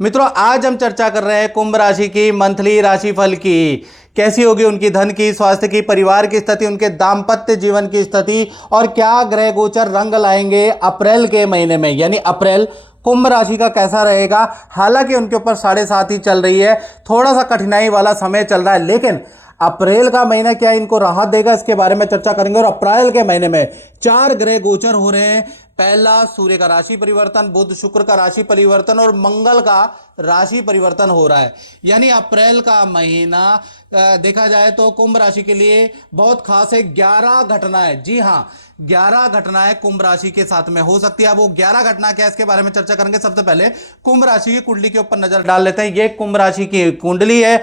मित्रों, आज हम चर्चा कर रहे हैं कुंभ राशि की मंथली राशिफल की। कैसी होगी उनकी धन की, स्वास्थ्य की, परिवार की स्थिति, उनके दाम्पत्य जीवन की स्थिति और क्या ग्रह गोचर रंग लाएंगे अप्रैल के महीने में, यानी अप्रैल कुंभ राशि का कैसा रहेगा। हालांकि उनके ऊपर 7.5 ही चल रही है, थोड़ा सा कठिनाई वाला समय चल रहा है, लेकिन अप्रैल का महीना क्या इनको राहत देगा, इसके बारे में चर्चा करेंगे। और अप्रैल के महीने में 4 ग्रह गोचर हो रहे हैं। पहला, सूर्य का राशि परिवर्तन, बुध शुक्र का राशि परिवर्तन और मंगल का राशि परिवर्तन हो रहा है। यानी अप्रैल का महीना देखा जाए तो कुंभ राशि के लिए बहुत खास है। 11 घटनाएं, जी हां 11 घटनाएं कुंभ राशि के साथ में हो सकती है। अब वो 11 घटना क्या है, इसके बारे में चर्चा करेंगे। सबसे पहले कुंभ राशि की कुंडली के ऊपर नजर डाल लेते हैं। ये कुंभ राशि की कुंडली है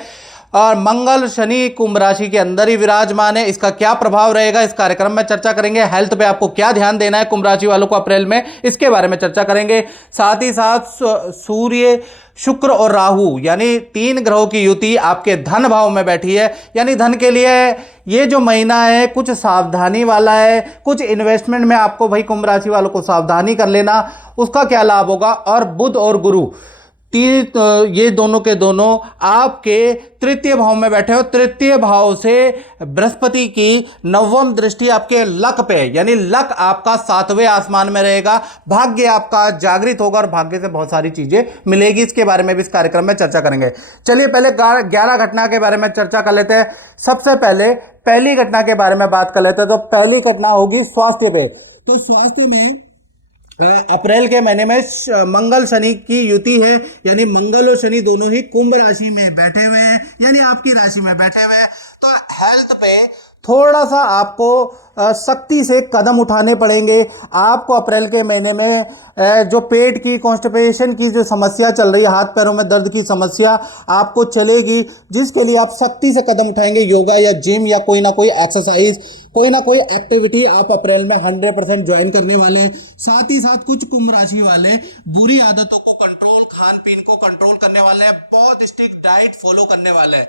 और मंगल शनि कुंभ राशि के अंदर ही विराजमान है। इसका क्या प्रभाव रहेगा, इस कार्यक्रम में चर्चा करेंगे। हेल्थ पे आपको क्या ध्यान देना है कुंभ राशि वालों को अप्रैल में, इसके बारे में चर्चा करेंगे। साथ ही साथ सूर्य, शुक्र और राहु यानी 3 ग्रहों की युति आपके धन भाव में बैठी है। यानी धन के लिए ये जो महीना है कुछ सावधानी वाला है। कुछ इन्वेस्टमेंट में आपको भाई कुंभ राशि वालों को सावधानी कर लेना, उसका क्या लाभ होगा। और बुध और गुरु ये दोनों के दोनों आपके तृतीय भाव में बैठे हो। तृतीय भाव से बृहस्पति की 9वीं दृष्टि आपके लक पे, यानी लक आपका 7वें आसमान में रहेगा। भाग्य आपका जागृत होगा और भाग्य से बहुत सारी चीजें मिलेगी। इसके बारे में भी इस कार्यक्रम में चर्चा करेंगे। चलिए पहले 11 घटना के बारे में चर्चा कर लेते हैं। सबसे पहले पहली घटना के बारे में बात कर लेते हैं। तो पहली घटना होगी स्वास्थ्य पे। तो स्वास्थ्य में अप्रैल के महीने में मंगल शनि की युति है, यानी मंगल और शनि दोनों ही कुंभ राशि में बैठे हुए हैं, यानी आपकी राशि में बैठे हुए हैं। तो हेल्थ पे थोड़ा सा आपको सख्ती से कदम उठाने पड़ेंगे। आपको अप्रैल के महीने में जो पेट की कॉन्स्टिपेशन की जो समस्या चल रही है, हाथ पैरों में दर्द की समस्या आपको चलेगी, जिसके लिए आप सख्ती से कदम उठाएंगे। योगा या जिम या कोई ना कोई एक्सरसाइज, कोई ना कोई एक्टिविटी आप अप्रैल में 100% ज्वाइन करने वाले हैं। साथ ही साथ कुछ कुंभ राशि वाले बुरी आदतों को कंट्रोल, खान पीन को कंट्रोल करने वाले हैं, बहुत स्ट्रिक्ट डाइट फॉलो करने वाले हैं।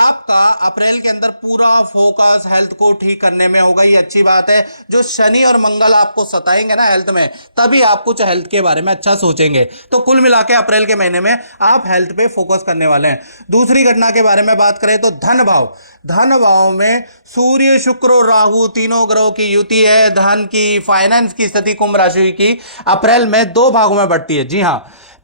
आपका अप्रैल के अंदर पूरा फोकस हेल्थ को ठीक करने में होगा, ये अच्छी बात है। जो शनि और मंगल आपको सताएंगे ना हेल्थ में, तभी आप कुछ हेल्थ के बारे में अच्छा सोचेंगे। तो कुल मिला के अप्रैल के महीने में आप हेल्थ पे फोकस करने वाले हैं। दूसरी घटना के बारे में बात करें तो धन भाव। धन भाव में सूर्य, शुक्र और राहु तीनों ग्रहों की युति है। धन की, फाइनेंस की स्थिति कुंभ राशि की अप्रैल में 2 भागों में बढ़ती है। जी हां,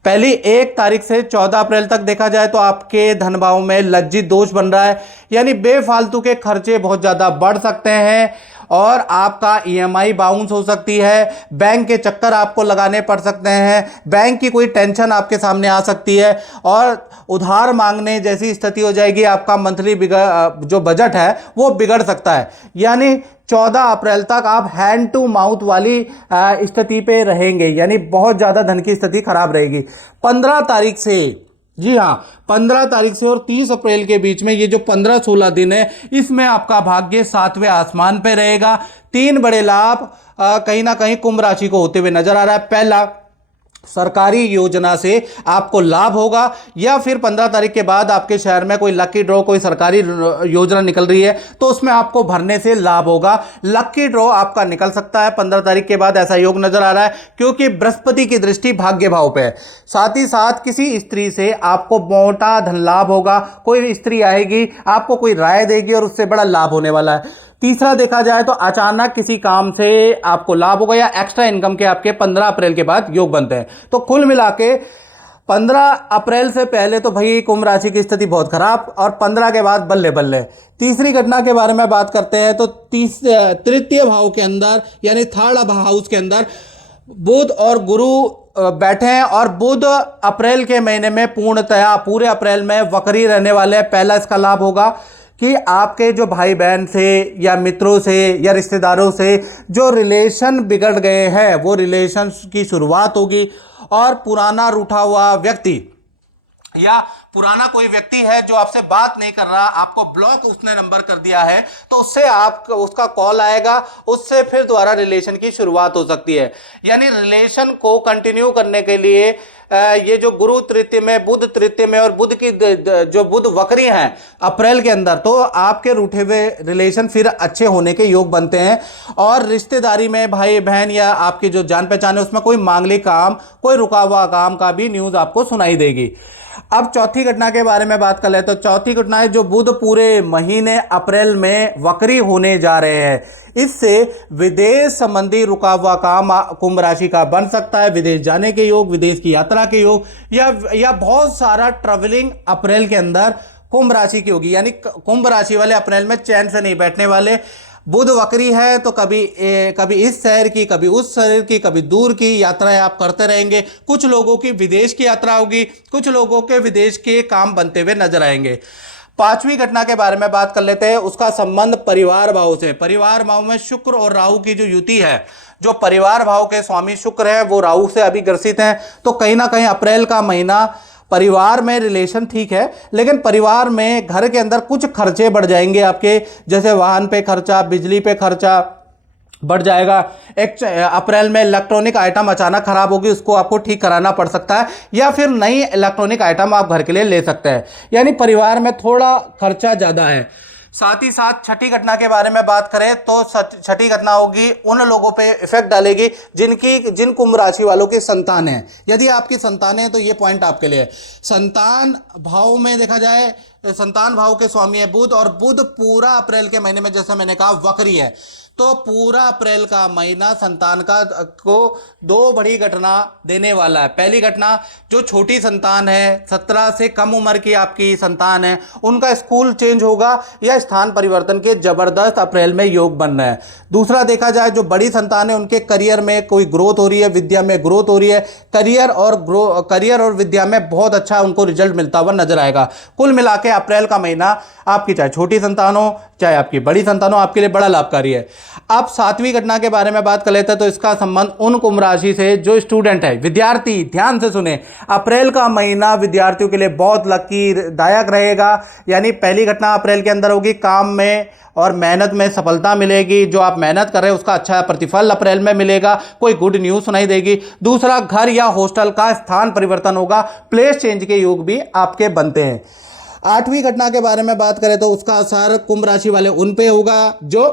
पहली 1 तारीख से 14 अप्रैल तक देखा जाए तो आपके धन भाव में लज्जित दोष बन रहा है, यानी बेफालतू के खर्चे बहुत ज्यादा बढ़ सकते हैं और आपका ईएमआई बाउंस हो सकती है। बैंक के चक्कर आपको लगाने पड़ सकते हैं। बैंक की कोई टेंशन आपके सामने आ सकती है और उधार मांगने जैसी स्थिति हो जाएगी। आपका मंथली जो बजट है वो बिगड़ सकता है। यानी 14 अप्रैल तक आप हैंड टू माउथ वाली स्थिति पे रहेंगे, यानी बहुत ज्यादा धन की स्थिति खराब रहेगी। 15 तारीख से, जी हां 15 तारीख से और 30 अप्रैल के बीच में ये जो 15-16 दिन है, इसमें आपका भाग्य 7वें आसमान पे रहेगा। 3 बड़े लाभ कहीं ना कहीं कुंभ राशि को होते हुए नजर आ रहा है। पहला, सरकारी योजना से आपको लाभ होगा, या फिर 15 तारीख के बाद आपके शहर में कोई लकी ड्रॉ, कोई सरकारी योजना निकल रही है तो उसमें आपको भरने से लाभ होगा। लकी ड्रॉ आपका निकल सकता है 15 तारीख के बाद, ऐसा योग नजर आ रहा है, क्योंकि बृहस्पति की दृष्टि भाग्य भाव पे है। साथ ही साथ किसी स्त्री से आपको मोटा धन लाभ होगा। कोई स्त्री आएगी, आपको कोई राय देगी और उससे बड़ा लाभ होने वाला है। तीसरा, देखा जाए तो अचानक किसी काम से आपको लाभ होगा या एक्स्ट्रा इनकम के आपके 15 अप्रैल के बाद योग बनते हैं। तो कुल मिला के 15 अप्रैल से पहले तो भाई कुंभ राशि की स्थिति बहुत खराब, और 15 के बाद बल्ले बल्ले। तीसरी घटना के बारे में बात करते हैं तो तृतीय भाव के अंदर, यानी थर्ड हाउस के अंदर बुध और गुरु बैठे हैं, और बुध अप्रैल के महीने में पूर्णतया पूरे अप्रैल में वक्री रहने वाले हैं। पहला इसका लाभ होगा कि आपके जो भाई बहन से या मित्रों से या रिश्तेदारों से जो रिलेशन बिगड़ गए हैं, वो रिलेशन की शुरुआत होगी। और पुराना रूठा हुआ व्यक्ति या पुराना कोई व्यक्ति है जो आपसे बात नहीं कर रहा, आपको ब्लॉक उसने नंबर कर दिया है, तो उससे आप उसका कॉल आएगा, उससे फिर दोबारा रिलेशन की शुरुआत हो सकती है। यानी रिलेशन को कंटिन्यू करने के लिए ये जो गुरु तृतीय में, बुध तृतीय में और बुध की जो बुध वक्री हैं अप्रैल के अंदर, तो आपके रूठे हुए रिलेशन फिर अच्छे होने के योग बनते हैं। और रिश्तेदारी में भाई बहन या आपकी जो जान पहचान है उसमें कोई मांगलिक काम, कोई रुका हुआ काम का भी न्यूज आपको सुनाई देगी। अब चौथी घटना के बारे में बात कर ले तो चौथी घटना है जो बुध पूरे महीने अप्रैल में वक्री होने जा रहे हैं, इससे विदेश संबंधी रुका हुआ काम कुंभ राशि का बन सकता है। विदेश जाने के योग, विदेश की यात्रा के योग, या बहुत सारा ट्रैवलिंग अप्रैल के अंदर कुंभ राशि की होगी। यानी कुंभ राशि वाले अप्रैल में चैन से नहीं बैठने वाले। बुध वक्री है तो कभी इस शहर की, कभी उस शहर की, कभी दूर की यात्राएं आप करते रहेंगे। कुछ लोगों की विदेश की यात्रा होगी, कुछ लोगों के विदेश के काम बनते हुए नजर आएंगे। पांचवी घटना के बारे में बात कर लेते हैं, उसका संबंध परिवार भाव से। परिवार भाव में शुक्र और राहु की जो युति है, जो परिवार भाव के स्वामी शुक्र है वो राहु से अभी ग्रसित हैं, तो कहीं ना कहीं अप्रैल का महीना परिवार में रिलेशन ठीक है, लेकिन परिवार में घर के अंदर कुछ खर्चे बढ़ जाएंगे आपके, जैसे वाहन पे खर्चा, बिजली पे खर्चा बढ़ जाएगा। एक अप्रैल में इलेक्ट्रॉनिक आइटम अचानक खराब होगी, उसको आपको ठीक कराना पड़ सकता है, या फिर नई इलेक्ट्रॉनिक आइटम आप घर के लिए ले सकते हैं। यानी परिवार में थोड़ा खर्चा ज़्यादा है। साथ ही साथ छठी घटना के बारे में बात करें तो छठी घटना होगी उन लोगों पे इफेक्ट डालेगी जिन कुंभ राशि वालों की संतान है। यदि आपकी संतान है तो ये पॉइंट आपके लिए है। संतान भाव में देखा जाए, संतान भाव के स्वामी है बुध, और बुध पूरा अप्रैल के महीने में जैसे मैंने कहा वक्री है, तो पूरा अप्रैल का महीना संतान को दो बड़ी घटना देने वाला है। पहली घटना, जो छोटी संतान है, 17 से कम उम्र की आपकी संतान है, उनका स्कूल चेंज होगा या स्थान परिवर्तन के जबरदस्त अप्रैल में योग बन रहे हैं। दूसरा देखा जाए, जो बड़ी संतान है उनके करियर में कोई ग्रोथ हो रही है, विद्या में ग्रोथ हो रही है, करियर और विद्या में बहुत अच्छा उनको रिजल्ट मिलता हुआ नजर आएगा। कुल मिला के अप्रैल का महीना आपकी चाहे छोटी संतान हो चाहे आपकी बड़ी संतान हो, आपके लिए बड़ा लाभकारी है। अब सातवीं घटना के बारे में बात कर लेते हैं, तो इसका संबंध उन कुंभ राशि से जो स्टूडेंट है, विद्यार्थी। ध्यान से सुने, अप्रैल का महीना विद्यार्थियों के लिए बहुत लकी दायक रहेगा। यानी पहली घटना अप्रैल के अंदर होगी, काम में और मेहनत में सफलता मिलेगी। जो आप मेहनत कर रहे हैं उसका अच्छा प्रतिफल अप्रैल में मिलेगा, कोई गुड न्यूज सुनाई देगी। दूसरा, घर या हॉस्टल का स्थान परिवर्तन होगा, प्लेस चेंज के योग भी आपके बनते हैं। आठवीं घटना के बारे में बात करें तो उसका असर कुंभ राशि वाले उन पे होगा जो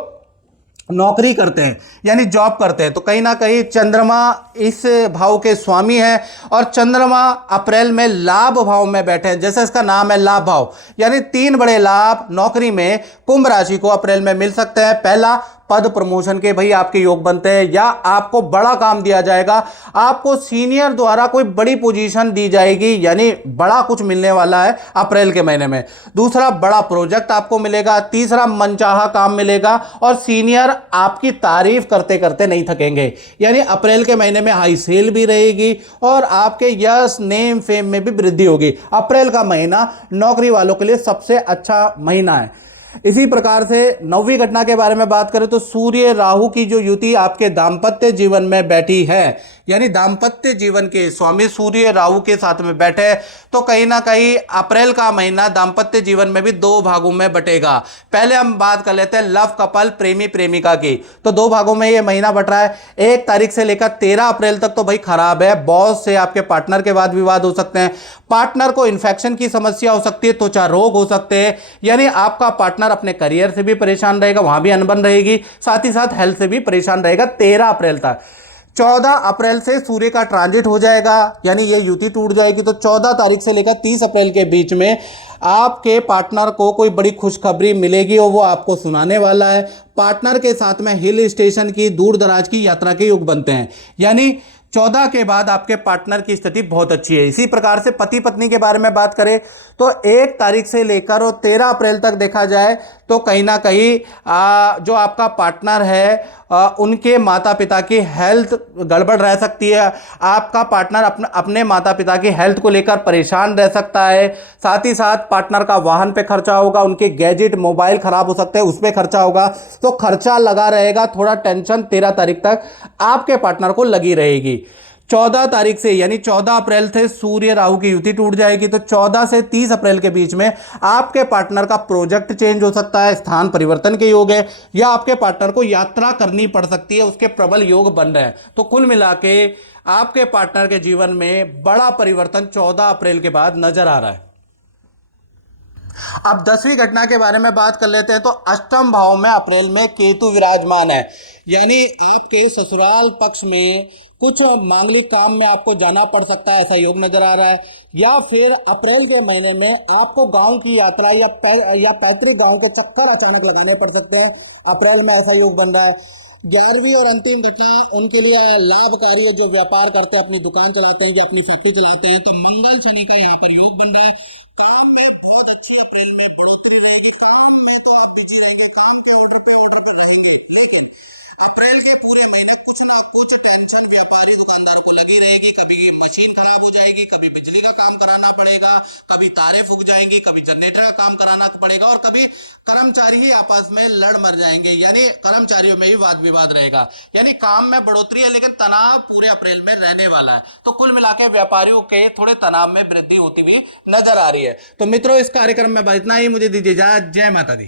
नौकरी करते हैं, यानी जॉब करते हैं। तो कहीं ना कहीं चंद्रमा इस भाव के स्वामी है, और चंद्रमा अप्रैल में लाभ भाव में बैठे हैं, जैसे इसका नाम है लाभ भाव, यानी 3 बड़े लाभ नौकरी में कुंभ राशि को अप्रैल में मिल सकते हैं। पहला, पद प्रमोशन के भाई आपके योग बनते हैं, या आपको बड़ा काम दिया जाएगा, आपको सीनियर द्वारा कोई बड़ी पोजीशन दी जाएगी, यानी बड़ा कुछ मिलने वाला है अप्रैल के महीने में। दूसरा, बड़ा प्रोजेक्ट आपको मिलेगा। तीसरा, मनचाहा काम मिलेगा, और सीनियर आपकी तारीफ करते करते नहीं थकेंगे। यानी अप्रैल के महीने में हाई सेल भी रहेगी और आपके यश, नेम, फेम में भी वृद्धि होगी। अप्रैल का महीना नौकरी वालों के लिए सबसे अच्छा महीना है। इसी प्रकार से 9वीं घटना के बारे में बात करें तो सूर्य राहु की जो युति आपके दांपत्य जीवन में बैठी है, यानी दांपत्य जीवन के स्वामी सूर्य राहु के साथ में बैठे, तो कहीं ना कहीं अप्रैल का महीना दांपत्य जीवन में भी 2 भागों में बटेगा। पहले हम बात कर लेते हैं लव कपल, प्रेमी प्रेमिका की। तो 2 भागों में ये महीना बट रहा है। 1 तारीख से लेकर 13 अप्रैल तक तो भाई खराब है। बॉस से आपके पार्टनर के वाद विवाद हो सकते हैं, पार्टनर को इन्फेक्शन की समस्या हो सकती है, त्वचा रोग हो सकते हैं, यानी आपका पार्टनर अपने करियर से भी परेशान रहेगा, वहां भी अनबन रहेगी, साथ ही साथ हेल्थ से भी परेशान रहेगा 13 अप्रैल तक। 14 अप्रैल से सूर्य का ट्रांजिट हो जाएगा, यानी ये युति टूट जाएगी। तो 14 तारीख से लेकर 30 अप्रैल के बीच में आपके पार्टनर को कोई बड़ी खुशखबरी मिलेगी और वो आपको सुनाने वाला है। पार्टनर के साथ में हिल स्टेशन की, दूर दराज की यात्रा के योग बनते हैं, यानी 14 के बाद आपके पार्टनर की स्थिति बहुत अच्छी है। इसी प्रकार से पति पत्नी के बारे में बात करें तो 1 तारीख से लेकर और 13 अप्रैल तक देखा जाए तो कहीं ना कहीं जो आपका पार्टनर है उनके माता पिता की हेल्थ गड़बड़ रह सकती है। आपका पार्टनर अपने माता पिता की हेल्थ को लेकर परेशान रह सकता है। साथ ही साथ पार्टनर का वाहन पे खर्चा होगा, उनके गैजेट, मोबाइल खराब हो सकते हैं, उस पर खर्चा होगा, तो खर्चा लगा रहेगा। थोड़ा टेंशन 13 तारीख तक आपके पार्टनर को लगी रहेगी। 14 तारीख से यानी 14 अप्रैल से सूर्य राहु की युति टूट जाएगी। तो 14 से 30 अप्रैल के बीच में आपके पार्टनर का प्रोजेक्ट चेंज हो सकता है, स्थान परिवर्तन के योग है, या आपके पार्टनर को यात्रा करनी पड़ सकती है, उसके प्रबल योग बन रहे हैं। तो कुल मिला के आपके पार्टनर के जीवन में बड़ा परिवर्तन 14 अप्रैल के बाद नजर आ रहा है। अब 10वीं घटना के बारे में बात कर लेते हैं। तो अष्टम भाव में अप्रैल में केतु विराजमान है, यानी आपके ससुराल पक्ष में कुछ मांगलिक काम में आपको जाना पड़ सकता है, ऐसा योग नजर आ रहा है। या फिर अप्रैल के महीने में आपको गांव की यात्रा या पैतृक गांव के चक्कर अचानक लगाने पड़ सकते हैं, अप्रैल में ऐसा योग बन रहा है। 11वीं और अंतिम घटना उनके लिए लाभकारी है जो व्यापार करते हैं, अपनी दुकान चलाते हैं या अपनी फैक्ट्री चलाते हैं। तो मंगल शनि का यहाँ पर योग बन रहा है। काम में बहुत अच्छी अप्रैल में बढ़ोतरी रहेगी, काम में तो आप पीछे रहेंगे, काम के ऑर्डर पर जाएंगे, लेकिन अप्रैल के पूरे महीने कुछ ना कुछ टेंशन व्यापारी दुकानदारों को लगी रहेगी। कभी मशीन खराब हो जाएगी, कभी बिजली का काम कराना पड़ेगा, कभी तारें फूक जाएंगी, कभी जनरेटर का काम कराना पड़ेगा, और कभी कर्मचारी ही आपस में लड़ मर जाएंगे, यानी कर्मचारियों में ही वाद विवाद रहेगा। यानी काम में बढ़ोतरी है, लेकिन तनाव पूरे अप्रैल में रहने वाला है। तो कुल मिलाकर व्यापारियों के थोड़े तनाव में वृद्धि होती हुई नजर आ रही है। तो मित्रों, इस कार्यक्रम में इतना ही। मुझे दीजिए इजाजत। जय माता दी।